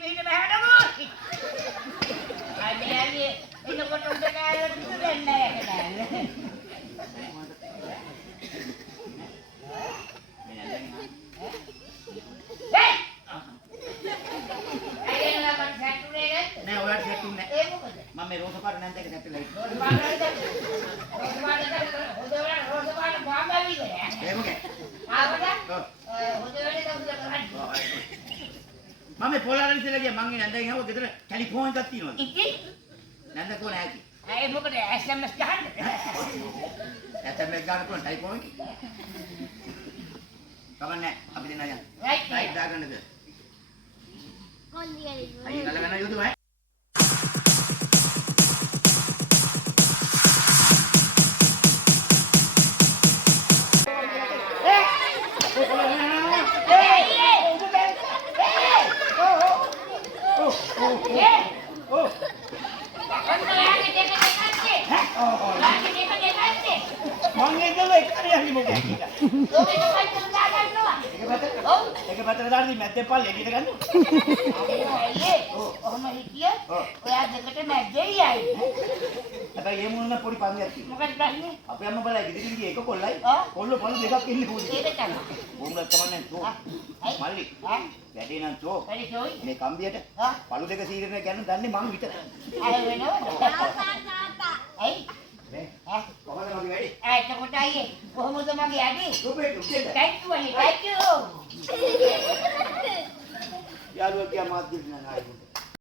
මෙහෙට බහනම. අනේ එතකොට උඩ කෑල්ලට දෙන්නේ නැහැ කෑල්ල. නෑ ඔයාලට සෙට්ුන්නේ නෑ. ඒ මොකද? මම මේ රෝස පාට නැන්ද එක දැක්කලා ඉන්නේ. රෝස පාට බාම්බාවිද? ඒ මොකද? ආවද? හොදවලේ දවුද කරන්නේ. මම මේ පොළාරන් ඉස්සලා ගියා මං ඉන්නේ නැන්දගෙන් ආව ගෙදර ටෙලිෆෝන් එකක් තියෙනවා. ඉතින් නැන්ද කොහොම නැති? ඒ මොකද SMS ගහන්න? SMS ගන්න පුළුවන් ටෙලිෆෝන් එක. කවන්නේ අපි දෙන්නා යන්න. රයිට් දාගන්නද? කොන්දියලි. අයිය ගලගන්න යුතුමයි. ඒක පැත්තට දාන්න මැද්දේ පල්ලේ එළියට ගන්න. අයියේ ඔහම හිටිය ඔයා දෙකට මැද්දේ යයි. හැබැයි ඒ මොන පොඩි පන්දියක් තියෙනවා. මොකද ගන්නේ? අපේ අම්මා බලයි ගෙදරින් ගියේ එක කොල්ලයි. කොල්ල පළු දෙකක් ඉන්නේ පොඩි. ඒක තමයි. උඹලා තමයි තෝ. මල්ලි. වැඩේ නම් තෝ. වැඩි තෝයි. මේ කම්බියට පළු දෙක සීරන ගැන දන්නේ මං විතරයි. අය වෙනවද? තාතා. ඇයි? නේ? කොහමද මගේ වැඩේ? එතකොට අයියේ කොහොමද මගේ ඇඩි? රූපේ රුකෙද? Thank you අයියේ. Thank you. යාළුවා කියා මාත් දෙන්න නෑ ආයෙත්.